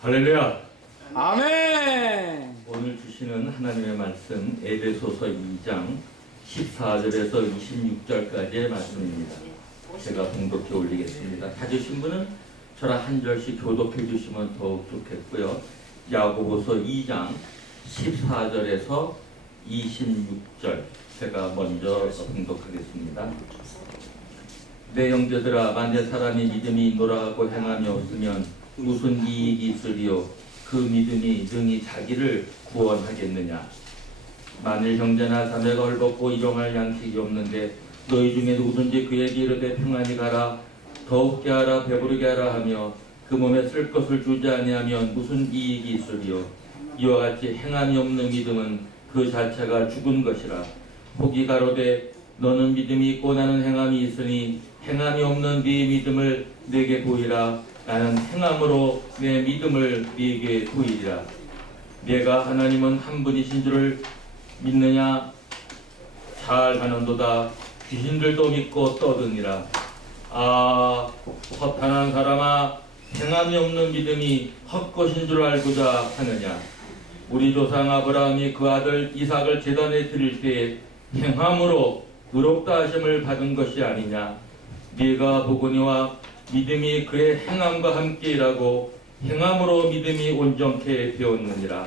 할렐루야. 아멘. 오늘 주시는 하나님의 말씀 에베소서 2장 14절에서 26절까지의 말씀입니다. 제가 봉독해 올리겠습니다. 찾으신 분은 저랑 한 절씩 교독해 주시면 더욱 좋겠고요. 야고보서 2장 14절에서 26절 제가 먼저 봉독하겠습니다. 내 형제들아, 만일 사람이 믿음이 노라하고 행함이 없으면 무슨 이익이 있으리요? 그 믿음이 능히 자기를 구원하겠느냐? 만일 형제나 자매가 헐벗고 일용할 양식이 없는데 너희 중에 누구든지 그에게 이르되 평안히 가라, 더욱게 하라, 배부르게 하라 하며 그 몸에 쓸 것을 주지 아니하면 무슨 이익이 있으리요? 이와 같이 행함이 없는 믿음은 그 자체가 죽은 것이라. 혹이 가로되 너는 믿음이 있고 나는 행함이 있으니 행함이 없는 네 믿음을 내게 보이라. 나는 행함으로 내 믿음을 네게 보이리라. 내가 하나님은 한 분이신 줄을 믿느냐? 잘 하는도다. 귀신들도 믿고 떠드니라. 아, 허탄한 사람아, 행함이 없는 믿음이 헛것인 줄 알고자 하느냐? 우리 조상 아브라함이 그 아들 이삭을 제단에 드릴 때에 행함으로 의롭다 하심을 받은 것이 아니냐? 네가 보거니와 믿음이 그의 행함과 함께 일하고 행함으로 믿음이 온전케 되었느니라.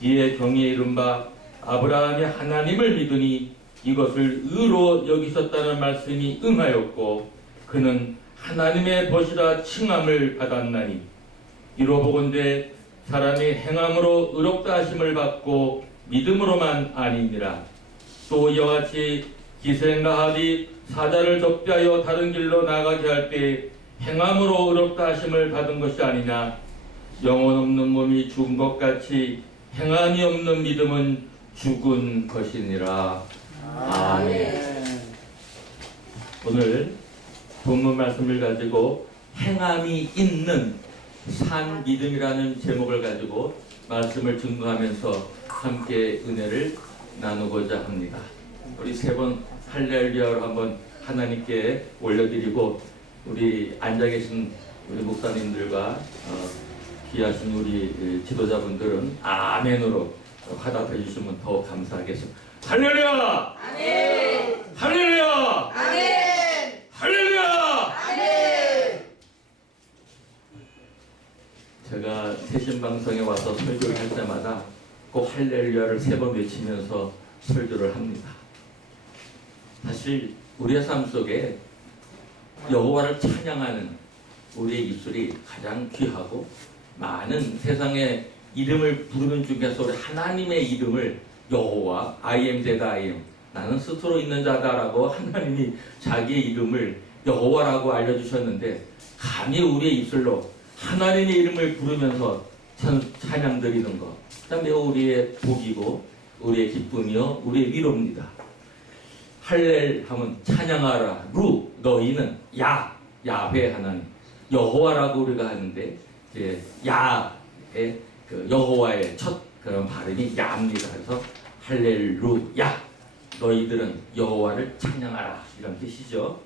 이에 경에 이른 바 아브라함이 하나님을 믿으니 이것을 의로 여기셨다는 말씀이 응하였고 그는 하나님의 벗이라 칭함을 받았나니 이로 보건대 사람이 행함으로 의롭다 하심을 받고 믿음으로만 아니니라. 또 이와 같이 기생 라합이 사자를 적대하여 다른 길로 나가게 할 때 행함으로 의롭다 하심을 받은 것이 아니냐? 영혼 없는 몸이 죽은 것 같이 행함이 없는 믿음은 죽은 것이니라. 아멘. 오늘 본문 말씀을 가지고 행함이 있는 산 믿음이라는 제목을 가지고 말씀을 증거하면서 함께 은혜를 나누고자 합니다. 우리 세 번 할렐루야로 한번 하나님께 올려드리고 우리 앉아 계신 우리 목사님들과 귀하신 우리 지도자분들은 아멘으로 화답해 주시면 더 감사하겠습니다. 할렐루야! 아멘! 할렐루야! 아멘! 할렐루야! 아멘! 제가 새신방송에 와서 설교를 할 때마다 꼭 할렐루야를 3번 외치면서 설교를 합니다. 사실 우리의 삶 속에 여호와를 찬양하는 우리의 입술이 가장 귀하고 많은 세상의 이름을 부르는 중에서 우리 하나님의 이름을 여호와, I am that I am, 나는 스스로 있는 자다라고 하나님이 자기의 이름을 여호와라고 알려주셨는데 감히 우리의 입술로 하나님의 이름을 부르면서 찬양 드리는 것, 매우 우리의 복이고 우리의 기쁨이요 우리의 위로입니다. 할렐 하면 찬양하라. 루 너희는 야훼 하나님 여호와라고 우리가 하는데 이제 야의 그 여호와의 첫 그런 발음이 야입니다. 그래서 할렐루야 너희들은 여호와를 찬양하라 이런 뜻이죠.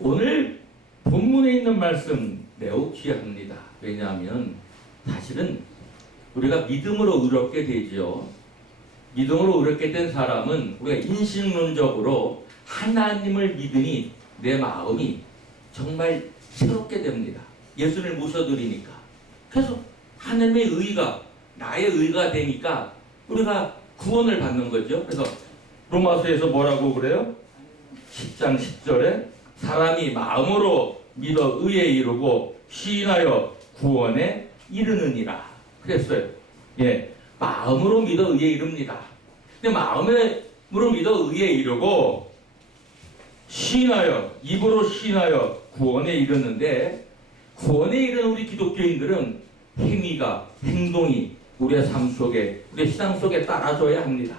오늘 본문에 있는 말씀 매우 귀합니다. 왜냐하면 사실은 우리가 믿음으로 의롭게 되지요. 믿음으로 의롭게 된 사람은 우리가 인식론적으로 하나님을 믿으니 내 마음이 정말 새롭게 됩니다. 예수를 모셔드리니까. 그래서 하나님의 의가 나의 의가 되니까 우리가 구원을 받는 거죠. 그래서 로마서에서 뭐라고 그래요? 10장 10절에 사람이 마음으로 믿어 의에 이르고 시인하여 구원에 이르느니라 그랬어요. 예. 마음으로 믿어 의에 이릅니다. 근데 마음으로 믿어 의에 이르고 시인하여 입으로 시인하여 구원에 이르는데 구원에 이르는 우리 기독교인들은 행동이 우리의 삶 속에 우리의 신앙 속에 따라줘야 합니다.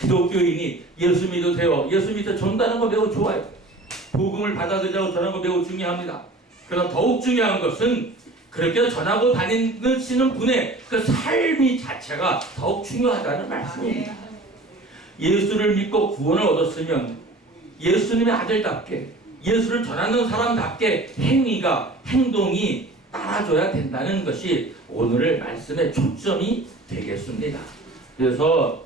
기독교인이 예수 믿으세요. 예수 믿어 전하는 거 매우 좋아요. 복음을 받아들이고 전하는 거 매우 중요합니다. 그러나 더욱 중요한 것은 그렇게 전하고 다니시는 분의 그 삶이 자체가 더욱 중요하다는 말씀입니다. 예수를 믿고 구원을 얻었으면 예수님의 아들답게 예수를 전하는 사람답게 행동이 따라줘야 된다는 것이 오늘 말씀의 초점이 되겠습니다. 그래서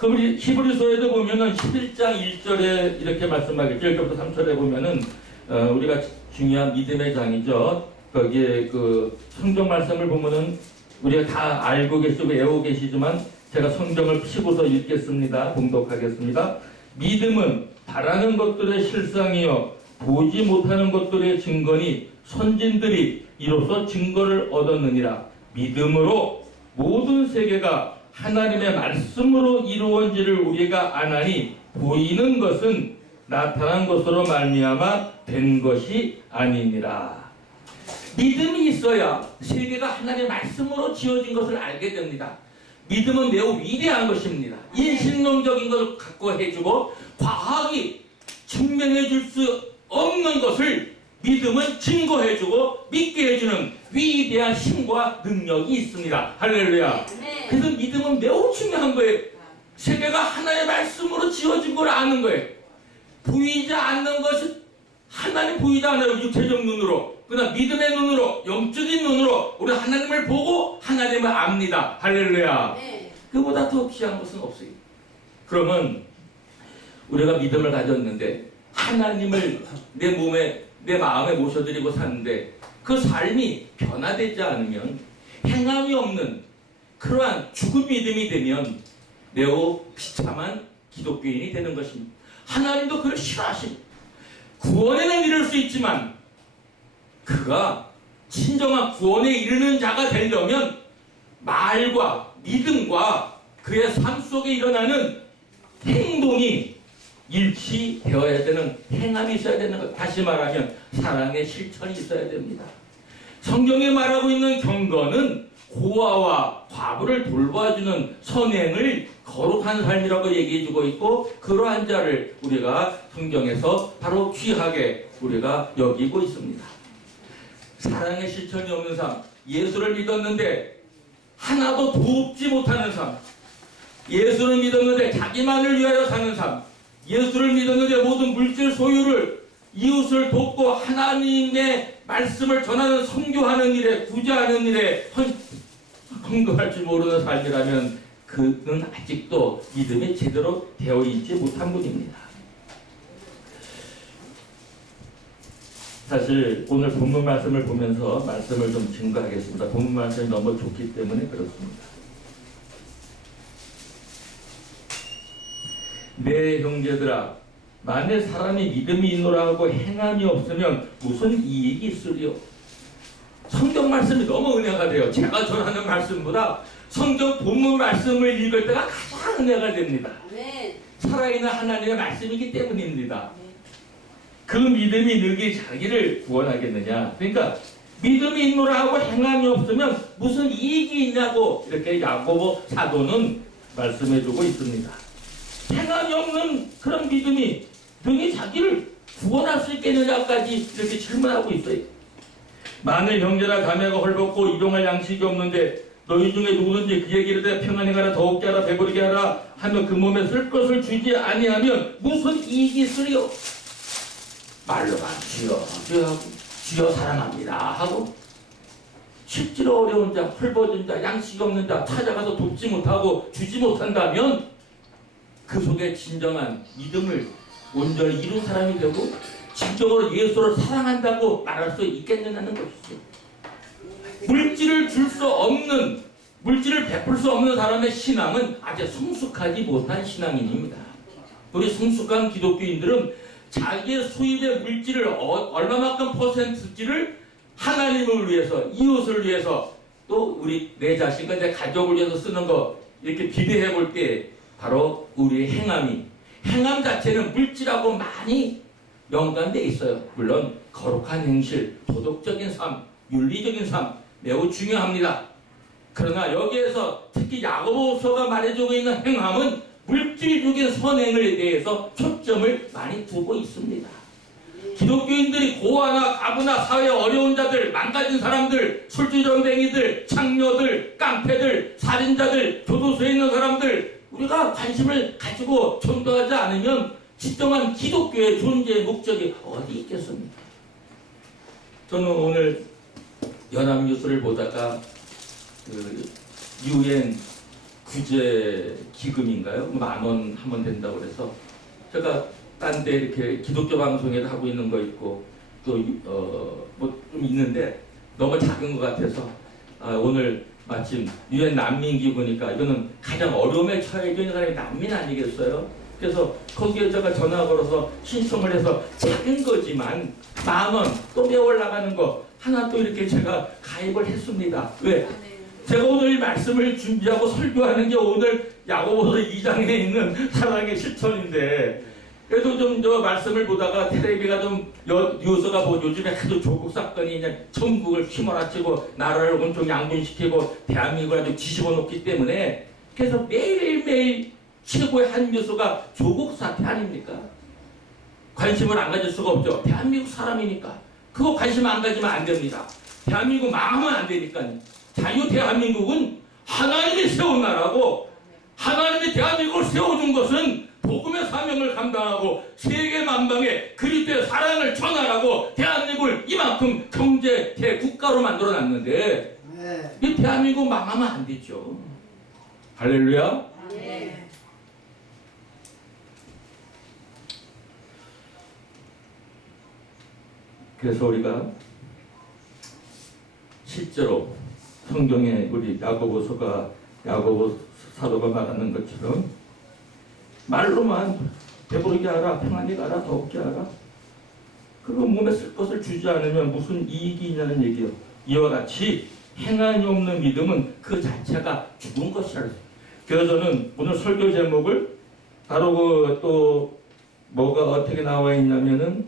히브리서에도 보면은 11장 1절에 이렇게 말씀하겠죠. 1절부터 3절에 보면은 우리가 중요한 믿음의 장이죠. 거기에 그 성경 말씀을 보면은 우리가 다 알고 계시고 외우고 계시지만 제가 성경을 피고서 읽겠습니다. 봉독하겠습니다. 믿음은 바라는 것들의 실상이요 보지 못하는 것들의 증거니 선진들이 이로써 증거를 얻었느니라. 믿음으로 모든 세계가 하나님의 말씀으로 이루어지를 우리가 아나니 보이는 것은 나타난 것으로 말미암아 된 것이 아니니라. 믿음이 있어야 세계가 하나님의 말씀으로 지어진 것을 알게 됩니다. 믿음은 매우 위대한 것입니다. 인신론적인 것을 갖고 해주고 과학이 증명해 줄 수 없는 것을 믿음은 증거해주고 믿게 해주는 위대한 힘과 능력이 있습니다. 할렐루야. 그래서 믿음은 매우 중요한 거예요. 세계가 하나의 말씀으로 지어진 걸 아는 거예요. 보이지 않는 것은 하나님 보이지 않아요. 육체적 눈으로. 그러나 믿음의 눈으로, 영적인 눈으로 우리 하나님을 보고 하나님을 압니다. 할렐루야. 그보다 더 귀한 것은 없어요. 그러면 우리가 믿음을 가졌는데 하나님을 내 몸에, 내 마음에 모셔드리고 사는데 그 삶이 변화되지 않으면 행함이 없는 그러한 죽은 믿음이 되면 매우 비참한 기독교인이 되는 것입니다. 하나님도 그를 싫어하십니다. 구원에는 이를 수 있지만 그가 진정한 구원에 이르는 자가 되려면 말과 믿음과 그의 삶 속에 일어나는 행동이 일치되어야 되는 행함이 있어야 되는 것. 다시 말하면 사랑의 실천이 있어야 됩니다. 성경에 말하고 있는 경건은 고아와 과부를 돌봐주는 선행을 거룩한 삶이라고 얘기해주고 있고 그러한 자를 우리가 성경에서 바로 귀하게 우리가 여기고 있습니다. 사랑의 실천이 없는 삶, 예수를 믿었는데 하나도 돕지 못하는 삶, 예수를 믿었는데 자기만을 위하여 사는 삶, 예수를 믿었는데 모든 물질 소유를 이웃을 돕고 하나님의 말씀을 전하는 선교하는 일에 구제하는 일에 헌금할 줄 모르는 삶이라면 그는 아직도 믿음이 제대로 되어 있지 못한 분입니다. 사실 오늘 본문 말씀을 보면서 말씀을 좀 증거하겠습니다. 본문 말씀이 너무 좋기 때문에 그렇습니다. 내 형제들아 만일 사람이 믿음이 있노라 하고 행함이 없으면 무슨 이익이 있으리요. 성경 말씀이 너무 은혜가 돼요. 제가 전하는 말씀보다 성경 본문 말씀을 읽을 때가 가장 은혜가 됩니다. 살아있는 하나님의 말씀이기 때문입니다. 그 믿음이 너희 자기를 구원하겠느냐. 그러니까 믿음이 있노라 하고 행함이 없으면 무슨 이익이 있냐고 이렇게 야고보 사도는 말씀해주고 있습니다. 행함이 없는 그런 믿음이 너희 자기를 구원할 수 있겠느냐까지 이렇게 질문하고 있어요. 만일 형제나 자매가 헐벗고 일용할 양식이 없는데 너희 중에 누구든지 그에게 이르되 평안히 가라 더욱게 하라 배부르게 하라 하며 그 몸에 쓸 것을 주지 아니하면 무슨 이익이 있으리요. 말로만 주여 주여 하고 주여 사랑합니다 하고 실제로 어려운 자, 헐벗은 자, 양식이 없는 자 찾아가서 돕지 못하고 주지 못한다면 그 속에 진정한 믿음을 온전히 이룬 사람이 되고 진정으로 예수를 사랑한다고 말할 수 있겠느냐는 것이죠. 물질을 줄 수 없는, 물질을 베풀 수 없는 사람의 신앙은 아직 성숙하지 못한 신앙인입니다. 우리 성숙한 기독교인들은 자기의 수입의 물질을 얼마만큼 퍼센트지를 하나님을 위해서, 이웃을 위해서, 또 우리 내 자신과 내 가족을 위해서 쓰는 거 이렇게 비교해 볼 때 바로 우리의 행함 자체는 물질하고 많이 연관되어 있어요. 물론 거룩한 행실, 도덕적인 삶, 윤리적인 삶 매우 중요합니다. 그러나 여기에서 특히 야고보서가 말해주고 있는 행함은 물질적인 선행에 대해서 초점을 많이 두고 있습니다. 기독교인들이 고아나 가부나 사회 어려운 자들, 망가진 사람들, 술주정뱅이들, 창녀들, 깡패들, 살인자들, 교도소에 있는 사람들 우리가 관심을 가지고 전도하지 않으면 진정한 기독교의 존재의 목적이 어디 있겠습니까? 저는 오늘 연합뉴스를 보다가 그 UN 구제 기금인가요? 10,000원 하면 된다고 그래서 제가 딴 데 이렇게 기독교 방송에도 하고 있는 거 있고 또 뭐 좀 있는데 너무 작은 것 같아서 오늘 마침 UN 난민기구니까 이거는 가장 어려움에 처해 있는 사람이 난민 아니겠어요? 그래서 거기에 제가 전화 걸어서 신청을 해서 작은 거지만 10,000원 또 매월 나가는 거 하나 또 이렇게 제가 가입을 했습니다. 왜? 제가 오늘 말씀을 준비하고 설교하는 게 오늘 야고보서 2장에 있는 사랑의 실천인데 그래도 좀 저 말씀을 보다가 텔레비가 좀 뉴스가 뭐 요즘에 하도 조국 사건이 이제 전국을 휘몰아치고 나라를 온통 양분시키고 대한민국을 아주 뒤집어 놓기 때문에 그래서 매일매일 최고의 한 뉴스가 조국 사태 아닙니까? 관심을 안 가질 수가 없죠. 대한민국 사람이니까 그거 관심 안 가지면 안 됩니다. 대한민국 망하면 안 되니까요. 자유 대한민국은 하나님이 세운 나라고 하나님이 대한민국을 세워준 것은 복음의 사명을 감당하고 세계 만방에 그리스도의 사랑을 전하라고 대한민국을 이만큼 경제 대국가로 만들어 놨는데 이 대한민국 망하면 안 되죠. 할렐루야. 네. 그래서 우리가 실제로 성경에 우리 야고보 사도가 말하는 것처럼 말로만 배부르게 하라, 평안히 가라, 더욱게 하라. 그거 몸에 쓸 것을 주지 않으면 무슨 이익이 있냐는 얘기요. 이와 같이 행함이 없는 믿음은 그 자체가 죽은 것이라. 그래서 저는 오늘 설교 제목을 바로 또 뭐가 어떻게 나와 있냐면은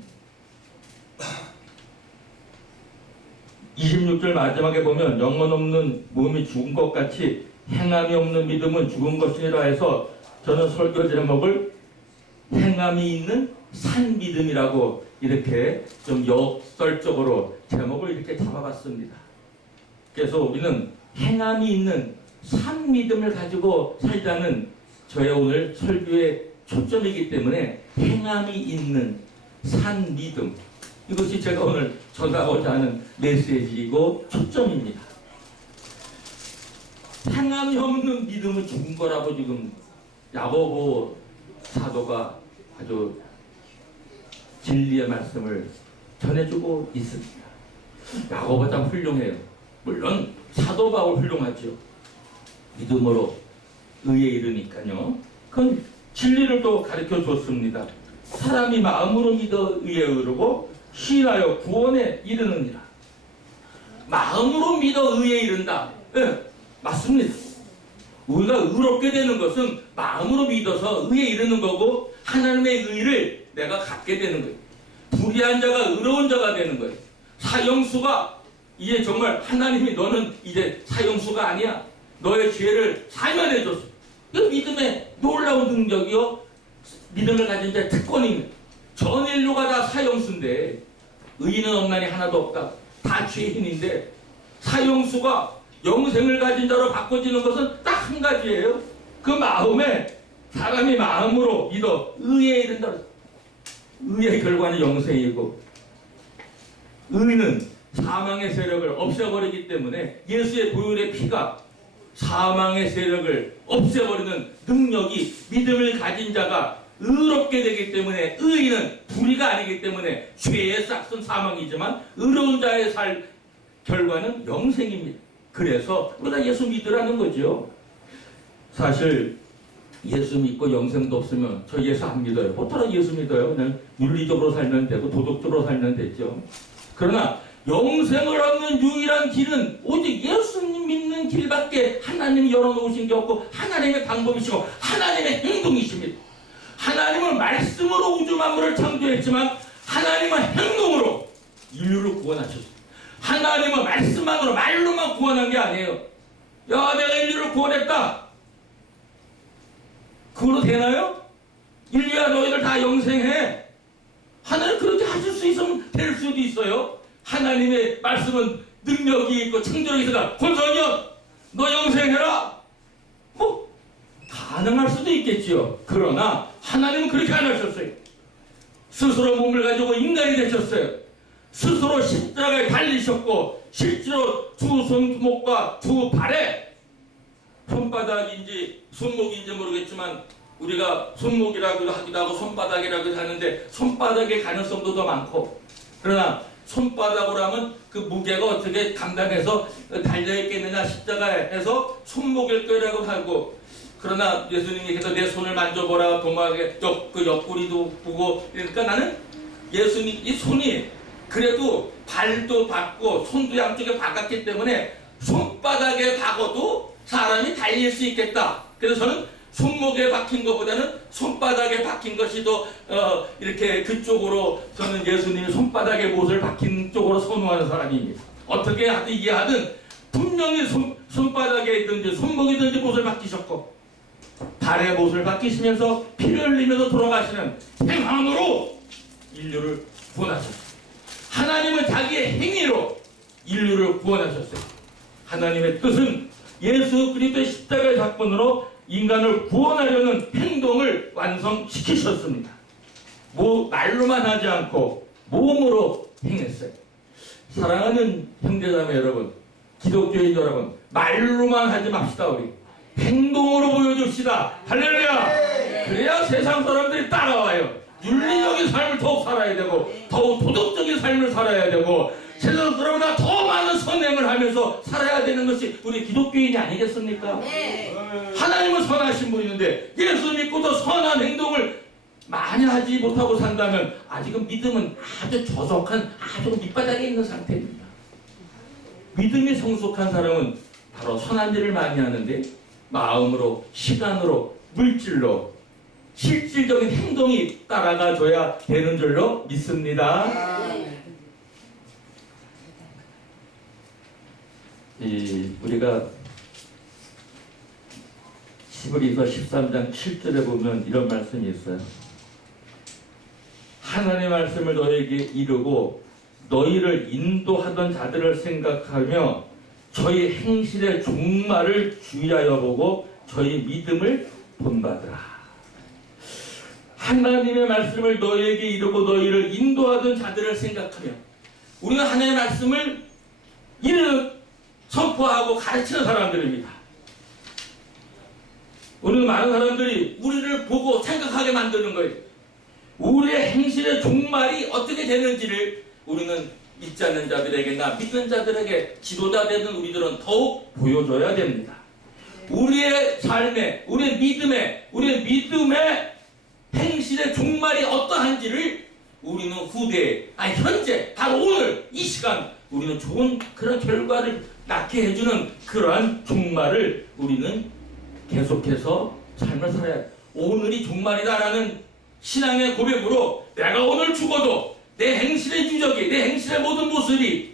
26절 마지막에 보면 영혼 없는 몸이 죽은 것 같이 행함이 없는 믿음은 죽은 것이라 해서 저는 설교 제목을 행함이 있는 산 믿음이라고 이렇게 좀 역설적으로 제목을 이렇게 잡아봤습니다. 그래서 우리는 행함이 있는 산 믿음을 가지고 살자는 저의 오늘 설교의 초점이기 때문에 행함이 있는 산 믿음, 이것이 제가 오늘 전하고자 하는 메시지이고 초점입니다. 행함이 없는 믿음은 죽은 거라고 지금 야고보 사도가 아주 진리의 말씀을 전해주고 있습니다. 야고보 참 훌륭해요. 물론 사도 바울 훌륭하죠. 믿음으로 의에 이르니까요. 그건 진리를 또 가르쳐 줬습니다. 사람이 마음으로 믿어 의에 이르고 신하여 구원에 이르느니라. 마음으로 믿어 의에 이른다. 네, 맞습니다. 우리가 의롭게 되는 것은 마음으로 믿어서 의에 이르는 거고 하나님의 의를 내가 갖게 되는 거예요. 불의한 자가 의로운 자가 되는 거예요. 사형수가 이제 정말 하나님이 너는 이제 사형수가 아니야. 너의 죄를 사면해 줬어. 이 믿음의 놀라운 능력이요. 믿음을 가진 자의 특권입니다. 전 인류가 다 사형수인데 의인은 없나니 하나도 없다. 다 죄인인데 사형수가 영생을 가진 자로 바꿔지는 것은 딱 한 가지예요. 그 마음에 사람이 마음으로 믿어 의에 이른다. 의의 결과는 영생이고 의는 사망의 세력을 없애버리기 때문에 예수의 보혈의 피가 사망의 세력을 없애버리는 능력이 믿음을 가진 자가 의롭게 되기 때문에 의인은 불의가 아니기 때문에 죄의 싹은 사망이지만 의로운 자의 살 결과는 영생입니다. 그래서 우리가 예수 믿으라는 거죠. 사실 예수 믿고 영생도 없으면 저 예수 안 믿어요. 어떻게 예수 믿어요? 그냥 윤리적으로 살면 되고 도덕적으로 살면 되죠. 그러나 영생을 얻는 유일한 길은 오직 예수님 믿는 길밖에 하나님이 열어놓으신 게 없고 하나님의 방법이시고 하나님의 행동이십니다. 하나님은 말씀으로 우주 만물을 창조했지만 하나님은 행동으로 인류를 구원하셨습니다. 하나님은 말씀만으로 말로만 구원한 게 아니에요. 야, 내가 인류를 구원했다. 그걸로 되나요? 인류야 너희들 다 영생해. 하나님 그렇게 하실 수 있으면 될 수도 있어요. 하나님의 말씀은 능력이 있고 창조력이 있으니까 권선이여 너 영생해라. 뭐 가능할 수도 있겠지요. 그러나 하나님은 그렇게 안 하셨어요. 스스로 몸을 가지고 인간이 되셨어요. 스스로 십자가에 달리셨고 실제로 두 손목과 두 발에 손바닥인지 손목인지 모르겠지만 우리가 손목이라고 하기도 하고 손바닥이라고 하는데 손바닥의 가능성도 더 많고, 그러나 손바닥으로 하면 그 무게가 어떻게 감당해서 달려있겠느냐, 십자가에서 손목일 거라고 하고, 그러나 예수님께서 내 손을 만져보라, 도막의 그 옆구리도 보고, 그러니까 나는 예수님 이 손이 그래도 발도 박고 손도 양쪽에 박았기 때문에 손바닥에 박아도 사람이 달릴 수 있겠다. 그래서 저는 손목에 박힌 것보다는 손바닥에 박힌 것이 더 이렇게 그쪽으로, 저는 예수님이 손바닥에 못을 박힌 쪽으로 선호하는 사람입니다. 어떻게 하든 이해하든 분명히 손바닥에 있든지 손목이든지 못을 박히셨고, 발에 못을 박히시면서 피를 흘리면서 돌아가시는 행함으로 인류를 구원하셨어요. 하나님은 자기의 행위로 인류를 구원하셨어요. 하나님의 뜻은 예수 그리스도의 십자가의 사건으로 인간을 구원하려는 행동을 완성시키셨습니다. 말로만 하지 않고 몸으로 행했어요. 사랑하는 형제자매 여러분, 기독교인 여러분, 말로만 하지 맙시다. 우리 행동으로 보여줍시다. 할렐루야. 그래야 세상 사람들이 따라와요. 윤리적인 삶을 더욱 살아야 되고, 더욱 도덕적인 삶을 살아야 되고, 세상 사람보다 더 많은 선행을 하면서 살아야 되는 것이 우리 기독교인이 아니겠습니까? 네. 하나님은 선하신 분이는데 예수 믿고도 선한 행동을 많이 하지 못하고 산다면 아직은 믿음은 아주 저속한, 아주 밑바닥에 있는 상태입니다. 믿음이 성숙한 사람은 바로 선한 일을 많이 하는데 마음으로, 시간으로, 물질로, 실질적인 행동이 따라가 줘야 되는 줄로 믿습니다. 우리가 히브리서 13장 7절에 보면 이런 말씀이 있어요. 하나님의 말씀을 너에게 이루고 너희를 인도하던 자들을 생각하며 저희 행실의 종말을 주의하여 보고 저희 믿음을 본받으라. 하나님의 말씀을 너희에게 이루고 너희를 인도하던 자들을 생각하며, 우리는 하나님의 말씀을 선포하고 가르치는 사람들입니다. 우리는 많은 사람들이 우리를 보고 생각하게 만드는 거예요. 우리의 행실의 종말이 어떻게 되는지를 우리는 믿지 않는 자들에게나 믿는 자들에게 지도자 되는 우리들은 더욱 보여줘야 됩니다. 우리의 삶에, 우리의 믿음의 행실의 종말이 어떠한지를 우리는 현재, 바로 오늘 이 시간 우리는 좋은 그런 결과를 낳게 해주는 그러한 종말을 우리는 계속해서 삶을 살아야 돼. 오늘이 종말이다라는 신앙의 고백으로 내가 오늘 죽어도 내 행실의 유적이, 내 행실의 모든 모습이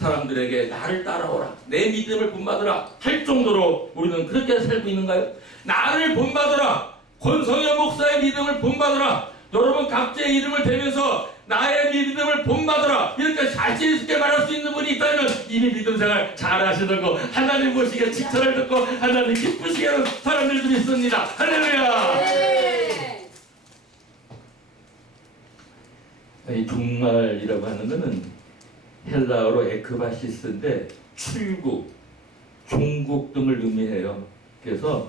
사람들에게 나를 따라오라, 내 믿음을 본받으라 할 정도로 우리는 그렇게 살고 있는가요? 나를 본받으라, 권성현 목사의 믿음을 본받으라, 여러분 각자의 이름을 대면서 나의 믿음을 본받으라, 이렇게 자신 있게 말할 수 있는 분이 있다면 이미 믿음 생활 잘 하시는 거, 하나님 보시기에 칭찬을 듣고 하나님 기쁘시게 하는 사람들도 있습니다. 할렐루야. 네. 이 종말이라고 하는 것은 헬라어로 에크바시스인데 출국, 종국 등을 의미해요. 그래서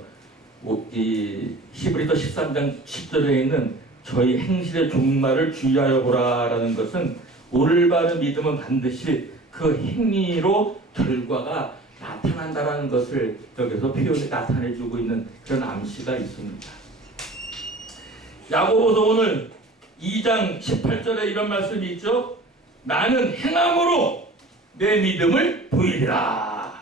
이 히브리서 13장 10절에 있는 저희 행실의 종말을 주의하여 보라라는 것은 올바른 믿음은 반드시 그 행위로 결과가 나타난다라는 것을 여기서 표현이 나타내주고 있는 그런 암시가 있습니다. 야고보서 오늘 2장 18절에 이런 말씀이 있죠. 나는 행함으로 내 믿음을 보이리라.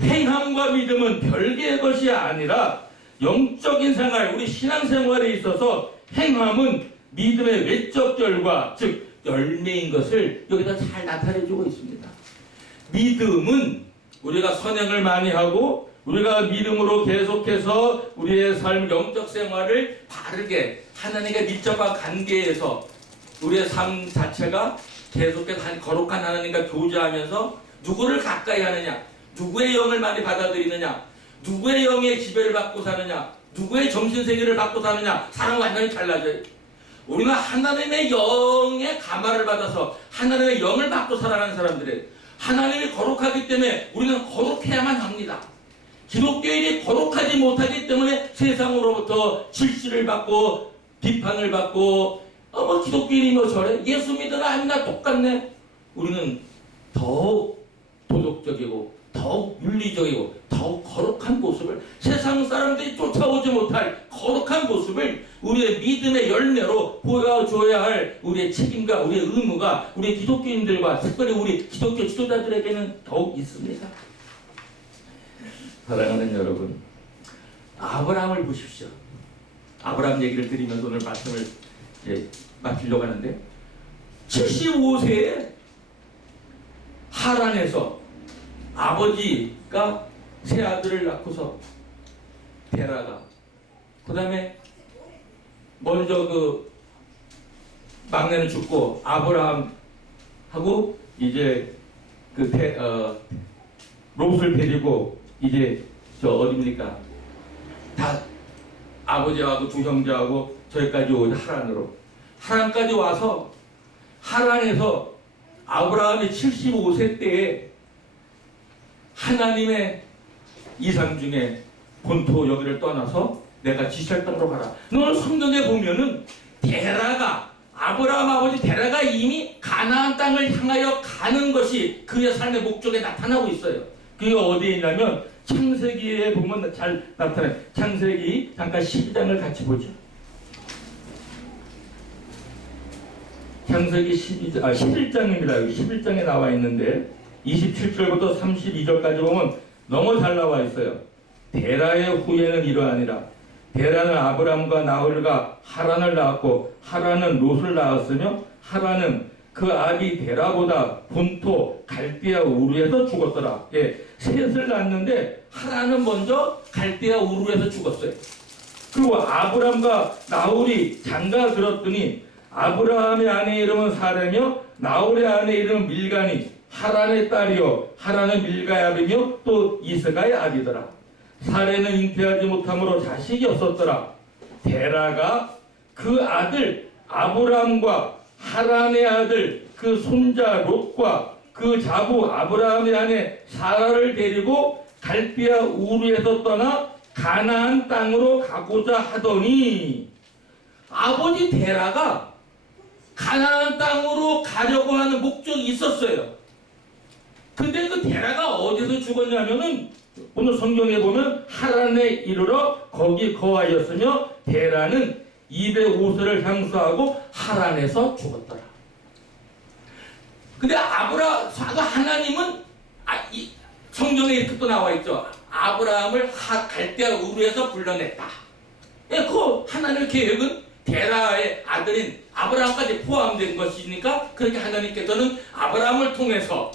행함과 믿음은 별개의 것이 아니라 영적인 생활, 우리 신앙생활에 있어서 행함은 믿음의 외적 결과, 즉 열매인 것을 여기다 잘 나타내주고 있습니다. 믿음은 우리가 선행을 많이 하고 우리가 믿음으로 계속해서 우리의 삶, 영적 생활을 바르게 하나님과 밀접한 관계에서 우리의 삶 자체가 계속해서 거룩한 하나님과 교제하면서 누구를 가까이 하느냐, 누구의 영을 많이 받아들이느냐, 누구의 영의 지배를 받고 사느냐, 누구의 정신세계를 받고 사느냐, 사람은 완전히 달라져요. 우리는 하나님의 영의 감화를 받아서 하나님의 영을 받고 살아가는 사람들이에요. 하나님이 거룩하기 때문에 우리는 거룩해야만 합니다. 기독교인이 거룩하지 못하기 때문에 세상으로부터 질시를 받고 비판을 받고 뭐 기독교인이 뭐 저래? 예수 믿으나 아니나 똑같네. 우리는 더욱 도덕적이고 더욱 윤리적이고 더욱 거룩한 모습을, 세상 사람들이 쫓아오지 못할 거룩한 모습을 우리의 믿음의 열매로 보여줘야 할 우리의 책임과 우리의 의무가 우리 기독교인들과 특별히 우리 기독교 지도자들에게는 더욱 있습니다. 사랑하는 여러분, 아브라함을 보십시오. 아브라함 얘기를 드리면서 오늘 말씀을 마치려고 하는데, 75세에 하란에서 아버지가 세 아들을 낳고서 데라가, 그 다음에 먼저 그 막내는 죽고 아브라함하고 이제 그 롯을 데리고 이제 저 어디입니까? 다 아버지하고 두 형제하고 저기까지 오자 하란까지 와서 하란에서 아브라함이 75세 때에 하나님의 이상 중에 본토 여기를 떠나서 내가 지시할 땅으로 가라. 오늘 성경에 보면은 데라가, 아브라함 아버지 데라가 이미 가나안 땅을 향하여 가는 것이 그의 삶의 목적에 나타나고 있어요. 그게 어디에 있냐면 창세기에 보면 잘 나타나요. 창세기 잠깐 12장을 같이 보죠. 창세기 11장입니다. 여기 11장에 나와 있는데 27절부터 32절까지 보면 너무 잘 나와 있어요. 데라의 후예는 이러하니라. 데라는 아브람과 나홀과 하란을 낳았고 하란은 롯을 낳았으며 하란은 그 아비 데라보다 본토 갈대아 우르에서 죽었더라. 셋을 낳았는데 하란은 먼저 갈대아 우르에서 죽었어요. 그리고 아브람과 나홀이 장가 들었더니 아브라함의 아내의 이름은 사라며 나홀의 아내의 이름은 밀가니 하란의 딸이요 하란은 밀가의 아비며 또 이스가의 아비더라. 사례는 잉태하지 못함으로 자식이 없었더라. 데라가 그 아들 아브람과 하란의 아들 그 손자 롯과 그 자부 아브라함의 아내 사라를 데리고 갈대아 우르에서 떠나 가나안 땅으로 가고자 하더니, 아버지 데라가 가나안 땅으로 가려고 하는 목적이 있었어요. 근데 그 데라가 어디서 죽었냐면은 오늘 성경에 보면 하란에 이르러 거기 거하였으며 데라는 205세를 향수하고 하란에서 죽었더라. 근데 하나님은 성경에 이렇게 또 나와 있죠. 아브라함을 갈대아 우르에서 불러냈다. 그 하나님의 계획은 데라의 아들인 아브라함까지 포함된 것이니까, 그렇게 하나님께서는 아브라함을 통해서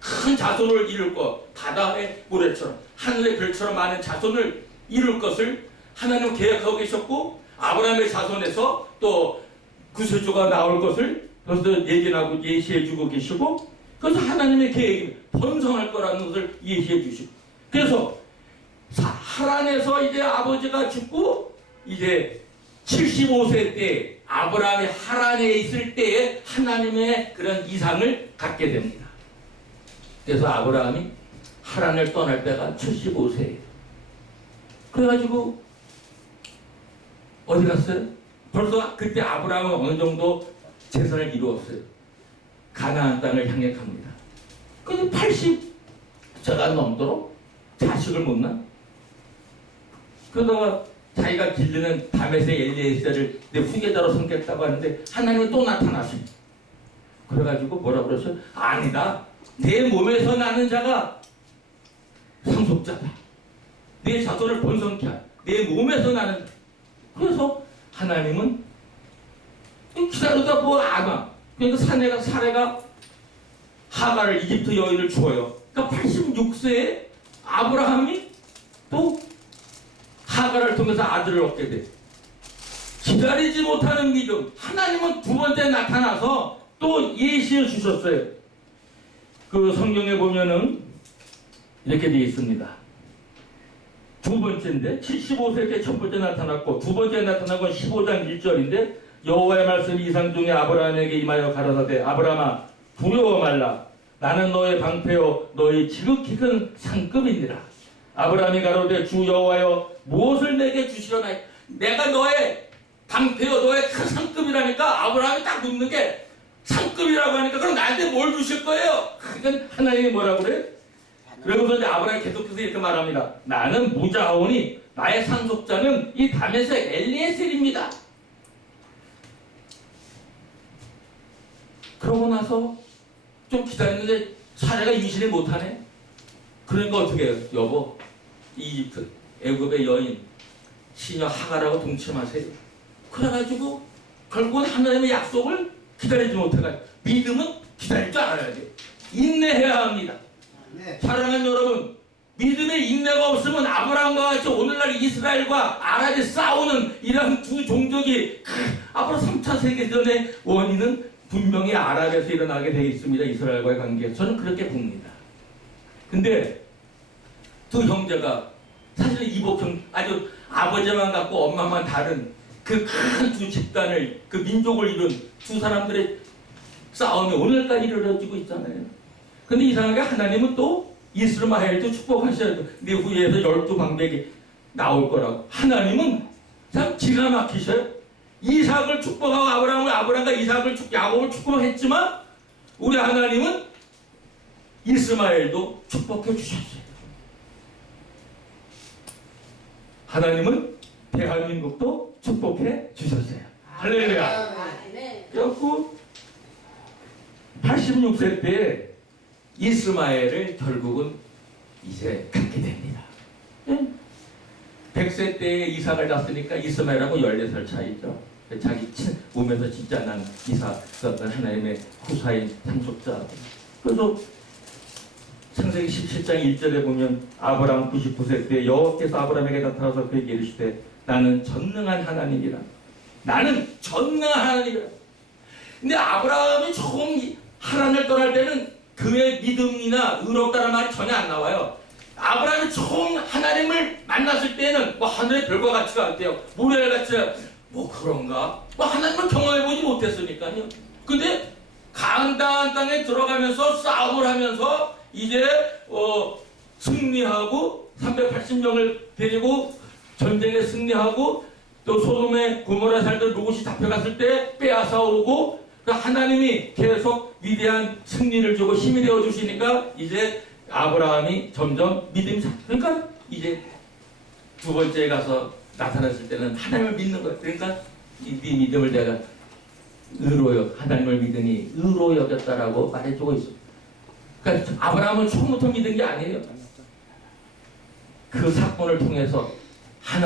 큰 자손을 이룰 것, 바다의 모래처럼 하늘의 별처럼 많은 자손을 이룰 것을 하나님은 계획하고 계셨고, 아브라함의 자손에서 또 구세주가 나올 것을 벌써 예견하고 예시해주고 계시고, 그래서 하나님의 계획이 번성할 거라는 것을 예시해 주시고, 그래서 하란에서 이제 아버지가 죽고 이제 75세 때 아브라함이 하란에 있을 때에 하나님의 그런 이상을 갖게 됩니다. 그래서 아브라함이 하란을 떠날 때가 75세예요. 그래가지고 어디 갔어요? 벌써 그때 아브라함은 어느 정도 재산을 이루었어요. 가나안 땅을 향해 갑니다. 근데 80세가 넘도록 자식을 못 낳아. 그러다가 자기가 기르는 다메섹 엘리에셀을 내 후계자로 섬겼다고 하는데 하나님은 또 나타나십니다. 그래가지고 뭐라 그러셨어요? 아니다. 내 몸에서 나는 자가 상속자다. 내 자손을 번성케 한 내 몸에서 나는. 그래서 하나님은 기다리다 뭐 안 와. 그러니까 사례가 하가를 이집트 여인을 주어요. 그러니까 86세에 아브라함이 또 하가를 통해서 아들을 얻게 돼. 기다리지 못하는 믿음. 하나님은 두 번째 나타나서 또 예시해 주셨어요. 그 성경에 보면은 이렇게 되어 있습니다. 두 번째인데 75세 때 첫 번째 나타났고 두 번째 나타난 건 15장 1절인데 여호와의 말씀이 이상 중에 아브라함에게 임하여 가라사대 아브라함아 두려워 말라. 나는 너의 방패요 너의 지극히 큰 상급이니라. 아브라함이 가로되 주 여호와여 무엇을 내게 주시려나. 내가 너의 방패요 너의 큰 상급이라니까. 아브라함이 딱 묻는 게 상급이라고 하니까 그럼 나한테 뭘 주실 거예요? 그러니까 하나님이 뭐라고 그래요? 그러고서 이제 아브라함이 계속해서 이렇게 말합니다. 나는 무자하오니 나의 상속자는 이 다메섹 엘리에셀입니다. 그러고 나서 좀 기다리는데 사례가 임신이 못하네. 그러니까 어떻게 해요? 여보, 이집트 애굽의 여인 시녀 하가라고 동침하세요. 그래가지고 결국은 하나님의 약속을 기다리지 못해가지고 믿음은 기다릴 줄 알아야 돼요. 인내해야 합니다. 네. 사랑하는 여러분, 믿음에 인내가 없으면 아브라함과 같이 오늘날 이스라엘과 아랍이 싸우는 이런 두 종족이 앞으로 3차 세계전의 원인은 분명히 아랍에서 일어나게 되어 있습니다. 이스라엘과의 관계. 저는 그렇게 봅니다. 근데 두 형제가 사실 이복형 아주 아버지만 같고 엄마만 다른 그 큰 두 집단을 그 민족을 이룬 두 사람들의 싸움이 오늘까지 이루어지고 있잖아요. 근데 이상하게 하나님은 또 이스마엘도 축복하셔야 돼. 네 후예에서 12방백이 나올 거라고. 하나님은 참 기가 막히셔요. 이삭을 축복하고 아브라함과 이삭을 야곱을 축복했지만 우리 하나님은 이스마엘도 축복해 주셨어요. 하나님은 대한민국도 축복해 주셨어요. 할렐루야. 그래갖고 86세 때 이스마엘을 결국은 이제 갖게 됩니다. 100세 때 이삭을 낳았으니까 이스마엘하고 14살 차이죠. 자기 몸에서 진짜 난 이삭, 하나님의 후사인 상속자. 그래서 창세기 17장 1절에 보면 아브라함 99세 때 여호와께서 아브라함에게 나타나서 그에게 이르시되 나는 전능한 하나님이라. 나는 전능한 하나님이라. 근데 아브라함이 처음 하란을 떠날 때는 그의 믿음이나 의롭다는 말이 전혀 안 나와요. 아브라함이 처음 하나님을 만났을 때는 뭐 하늘의 별과 같지가 않대요. 모래같이 뭐 그런가? 뭐 하나님을 경험해보지 못했으니까요. 근데 가나안 땅에 들어가면서 싸움을 하면서 이제 승리하고 380명을 데리고 전쟁에 승리하고 또 소돔에 고모라 살던 롯이 잡혀갔을 때 빼앗아 오고 하나님이 계속 위대한 승리를 주고 힘이 되어 주시니까 이제 아브라함이 점점 믿음이 그러니까 이제 두 번째에 가서 나타났을 때는 하나님을 믿는 거예요. 그러니까 네 믿음을 내가 하나님을 믿으니 의로 여겼다라고 말해주고 있어요. 그러니까 아브라함은 처음부터 믿은 게 아니에요. 그 사건을 통해서